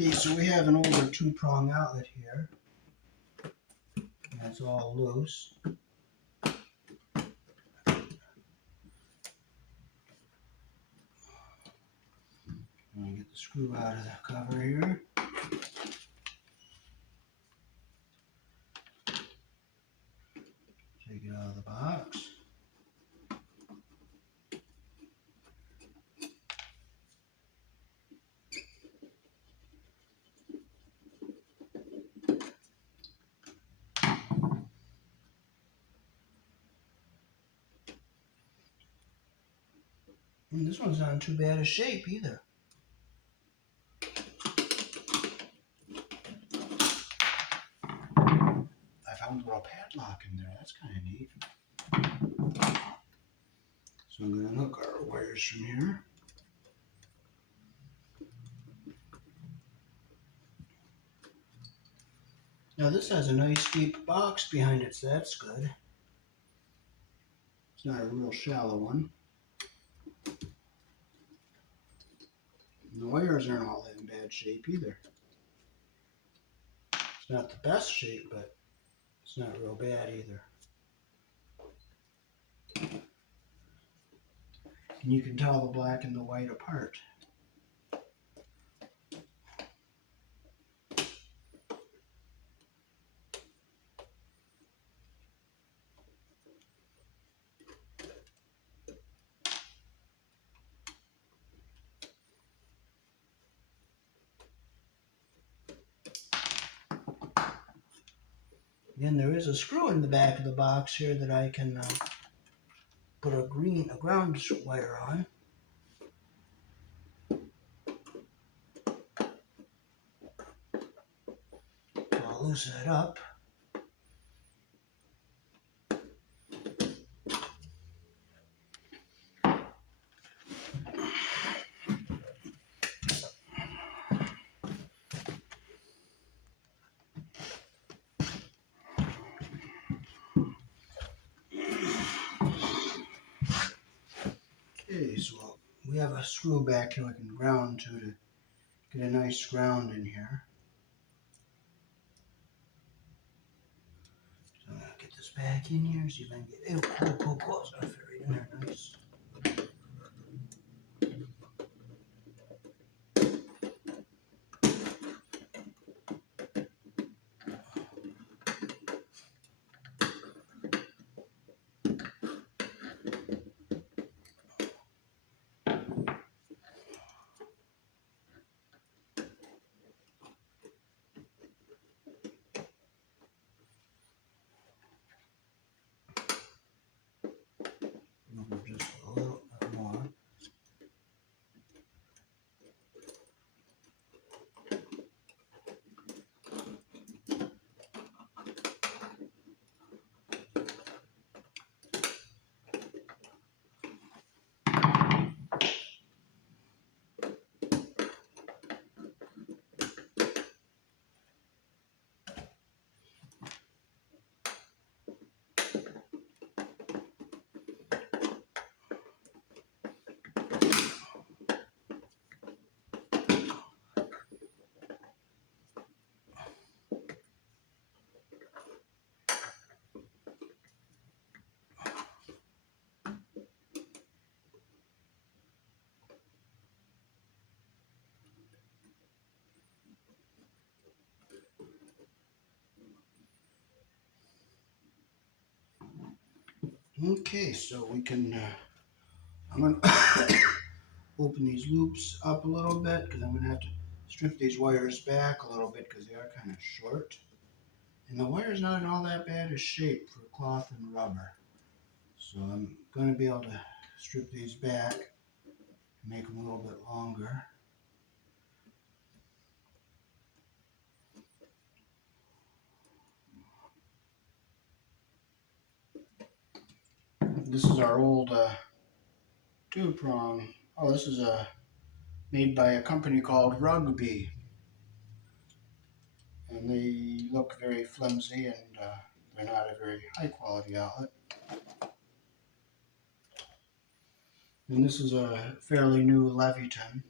Okay, so we have an older 2-prong outlet here. That's all loose. I'm going to get the screw out of the cover here. Take it out of the box. And this one's not in too bad a shape either. I found a little padlock in there. That's kind of neat. So I'm going to hook our wires from here. Now this has a nice deep box behind it, so that's good. It's not a real shallow one. And the wires aren't all that in bad shape either. It's not the best shape, but it's not real bad either. And you can tell the black and the white apart. Again, there is a screw in the back of the box here that I can put a ground wire on. So I'll loosen it up. Okay, so we have a screw back here we can ground to get a nice ground in here. So I'm going to get this back in here, see if I can get it. Cool. It's going to fit right in there nice. Just a little bit more. Okay, so we can, I'm going to open these loops up a little bit because I'm going to have to strip these wires back a little bit because they are kind of short. And the wire's not in all that bad a shape for cloth and rubber. So I'm going to be able to strip these back and make them a little bit longer. This is our old 2-prong. Oh, this is made by a company called Rugby. And they look very flimsy and they're not a very high quality outlet. And this is a fairly new Leviton.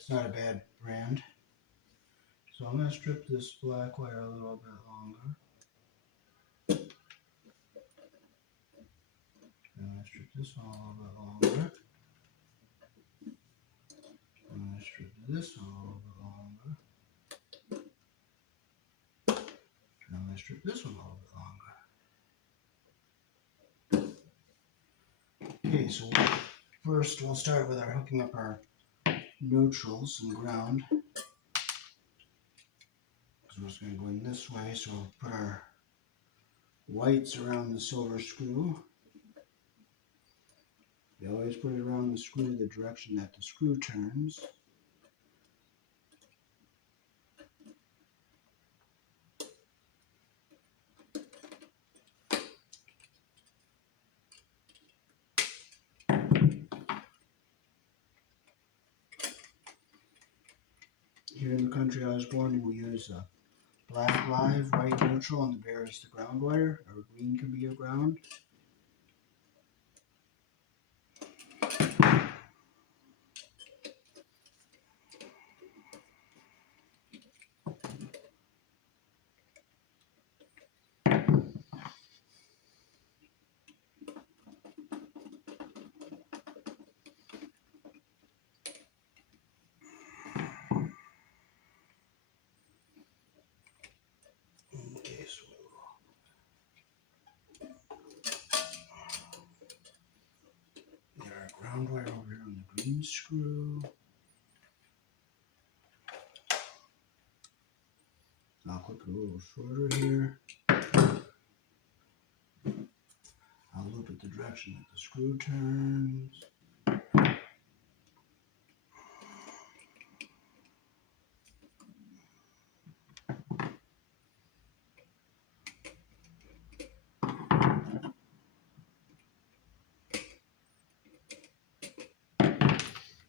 It's not a bad brand. So I'm going to strip this black wire a little bit longer. I'm going to strip this one a little bit longer. I'm going to strip this one a little bit longer. And I'm going to strip this one a little bit longer. Okay, so first we'll start with our hooking up our neutrals and ground. So we're just going to go in this way, so we'll put our whites around the silver screw. You always put it around the screw the direction that the screw turns. Here in the country I was born in, we use black live, white neutral, and the bear is the ground wire, or green can be your ground. Okay, so we get our ground wire over here on the green screw. I'll clip it a little shorter here. I'll loop it the direction that the screw turns.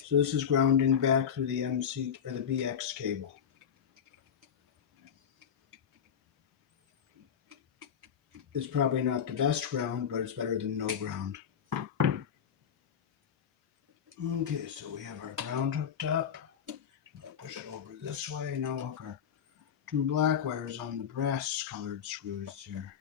So this is grounding back through the MC or the BX cable. It's probably not the best ground, but it's better than no ground. Okay, so we have our ground hooked up. I'll push it over this way. Now we'll hook our two black wires on the brass colored screws here.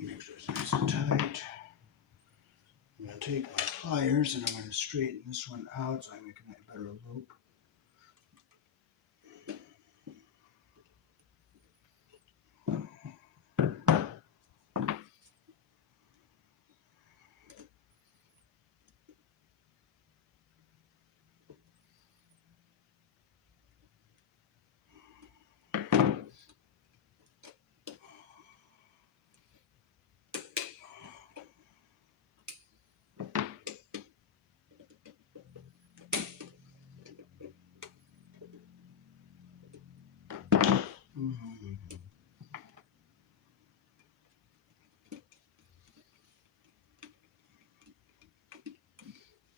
Make sure it's nice and tight. I'm going to take my pliers and I'm going to straighten this one out so I make a better loop.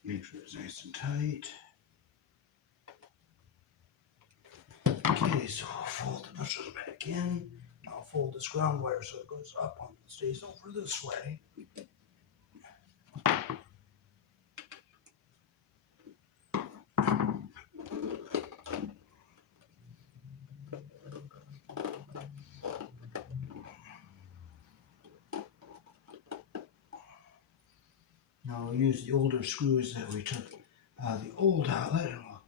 Make sure it's nice and tight. Okay, so we'll fold the bushes back in. I'll fold this ground wire so it goes up and stays over this way. Now we'll use the older screws that we took the old outlet and we'll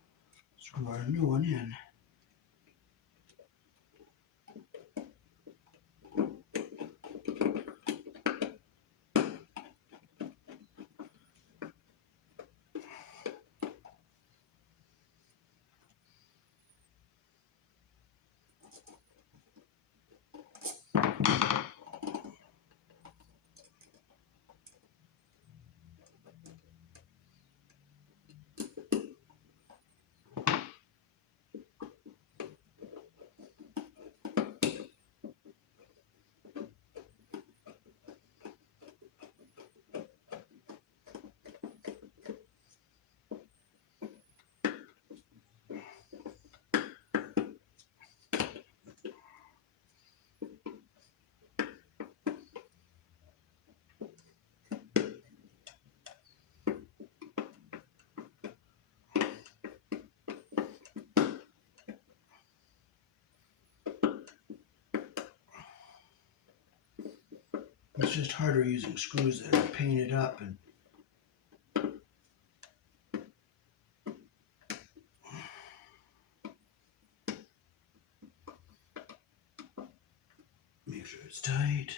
screw our new one in. It's just harder using screws that are painted up and make sure it's tight.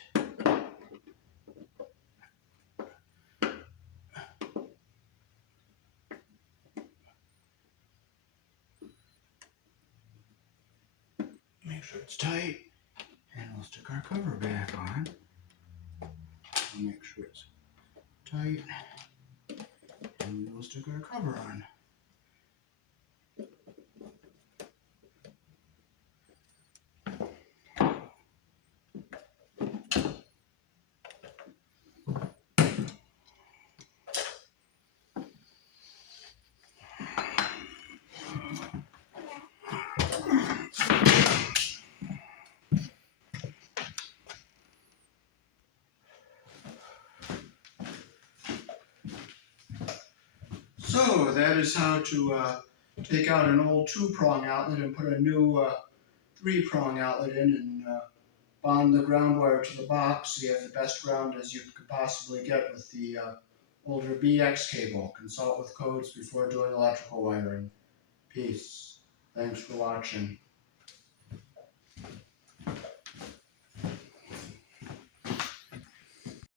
Make sure it's tight. And we'll stick our cover back on. Make sure it's tight. And we'll stick our cover on. So that is how to take out an old 2-prong outlet and put a new 3-prong outlet in, and bond the ground wire to the box so you have the best ground as you could possibly get with the older BX cable. Consult with codes before doing electrical wiring. Peace. Thanks for watching.